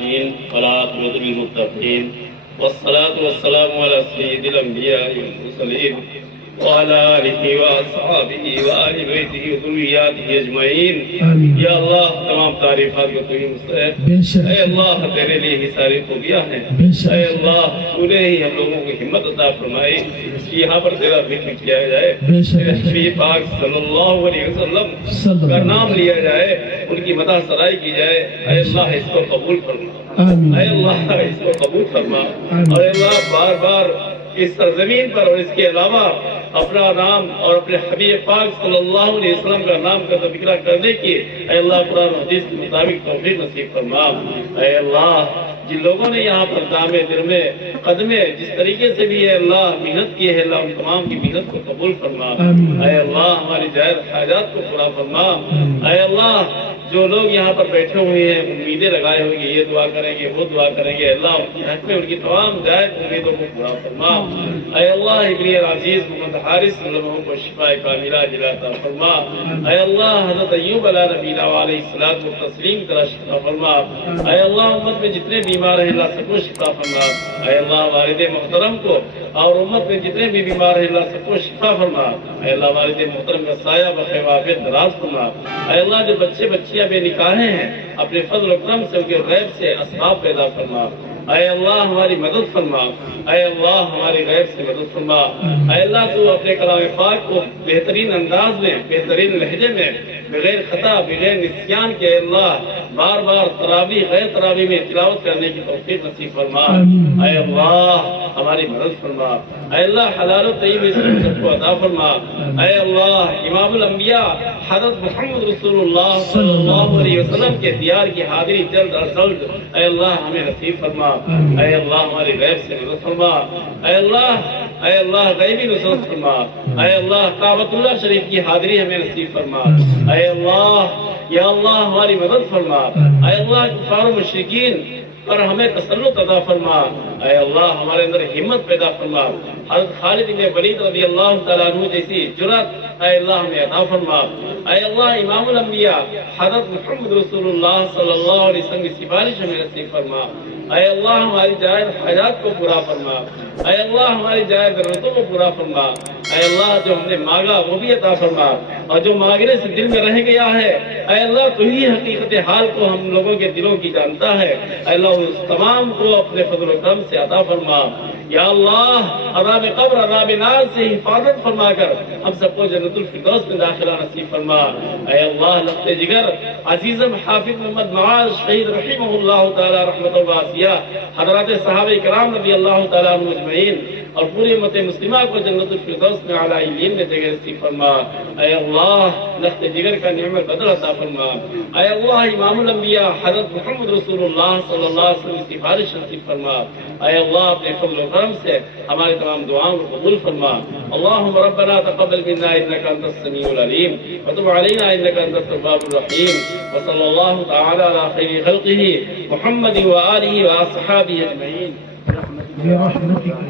العالمين والعاقبة للمتقين والصلاة والسلام على سيد الأنبياء والمرسلين وعلى آلہ وأصحابہ وآل بیتہ وذریاتہ اجمعین. یا اللہ تمام تعریفات کو تو ہی مستحق. اے اللہ تیرے لیے ہی ساری خوبیاں ہیں. اے اللہ تو نے ہی ہم لوگوں کو ہمت عطا فرمائی کہ یہاں پر تیرا ذکر کیا جائے, تیرے حبیب پاک صلی اللہ علیہ وسلم کا نام لیا جائے, ان کی مدح سرائی کی جائے. اے اللہ اس کو قبول فرما, اے اللہ اس کو قبول فرما. اور اے اللہ بار بار اس سرزمین پر اور اس کے علاوہ اپنا نام اور اپنے حبیب پاک صلی اللہ علیہ وسلم کا نام کا تذکرہ کرنے کی اے اللہ قرآن و حدیث کے مطابق توفیق نصیب فرما. اے اللہ جن لوگوں نے یہاں پر دامے درمے قدمے جس طریقے سے بھی اے اللہ محنت کی ہے, اللہ ان تمام کی محنت کو قبول فرما. اے اللہ ہماری جائز حاجات کو پورا فرما. اے اللہ جو لوگ یہاں پر بیٹھے ہوئے ہیں امیدیں لگائے ہوئے یہ دعا کریں گے وہ دعا کریں گے, اللہ ان کی حق میں ان کی تمام جائز امیدوں کو پورا فرما. اے اللہ ابن العزیز محمد حارث لوگوں کو شفا کاملہ عطا فرما. اے اللہ حضرت ایوب علیہ نبینا علیہ الصلوۃ والتسلیم کا شفا فرما. اے اللہ امت میں جتنے بیمار ہیں اللہ سب کو شفا فرما. اے اللہ والد محترم کو اور امت میں جتنے بھی بیمار ہیں اللہ سب کو شفا فرما. اے اللہ والد محترم کا سایہ بخیر وافیت دراز فرما. اے اللہ جو بچے بچیاں بے نکاحیں ہیں اپنے فضل و کرم سے ان کے غیب سے اسباب پیدا فرما. اے اللہ ہماری مدد فرما. اے اللہ ہماری غیب سے مدد فرما. اے اللہ تو اپنے کلام پاک کو بہترین انداز میں بہترین لہجے میں بغیر خطا بغیر نسیان کے اللہ بار بار تراویح غیر تراویح میں تلاوت کرنے کی توفیق نصیب فرما. اے اللہ ہماری مدد فرما. اے اللہ حلال و طیب رزق کو عطا فرما. اے اللہ امام الانبیاء حضرت محمد رسول اللہ صلی اللہ علیہ وسلم کے دیار کی حاضری جلد از جلد اے اللہ ہمیں نصیب فرما. اے اللہ ہماری غیب سے مدد فرما. اے اللہ غیبی نصرت فرما. اے اللہ کعبۃ اللہ شریف کی حاضری ہمیں نصیب فرما. اے اللہ یا اللہ ہماری مدد فرما. اے اللہ کفار و مشرکین پر ہمیں تسلط عطا فرما. اے اللہ ہمارے اندر ہمت پیدا فرما. حضرت خالد بن ولید رضی اللہ تعالیٰ عنہ جیسی جرأت اے اللہ ہمیں عطا فرما. اے اللہ امام الانبیاء حضرت محمد رسول اللہ صلی اللہ علیہ وسلم کی سفارش ہمیں نصیب فرما. اے اللہ ہماری جائز حاجات کو پورا فرما. اے اللہ ہماری جائز ضرورتوں کو پورا فرما. اے اللہ جو ہم نے مانگا وہ بھی عطا فرما, اور جو مانگنے سے دل میں رہ گیا ہے اے اللہ تو ہی حقیقت حال کو ہم لوگوں کے دلوں کی جانتا ہے. اے اللہ اس تمام کو اپنے فضل و کرم سے عطا فرما. یا اللہ عذاب قبر عذاب نار سے حفاظت فرما کر ہم سب کو جنت الفردوس میں داخلہ نصیب فرما. اے اللہ لخت جگر عزیزم حافظ محمد معاذ شہید رحمہ اللہ تعالی رحمۃ واسعہ, حضرات صحابہ کرام رضی اللہ تعالی عنہم اجمعین اور پوری امت مسلمہ کو جنت الفردوس میں اعلی علین میں جگہ نصیب فرما. اے اللہ لخت جگر کا نعمت بدل عطا فرما. اے اللہ امام الانبیاء حضرت محمد رسول اللہ صلی اللہ علیہ وسلم کی سفارش نصیب فرما. اے اللہ اپنے فضل و کرم سے ہمارے تمام دعاؤں کو قبول فرما. اللهم ربنا تقبل منا انك انت السميع العليم وتب علينا انك انت التواب الرحيم. وصلى الله تعالى على خير خلقه محمد وآله وأصحابه أجمعين برحمتك.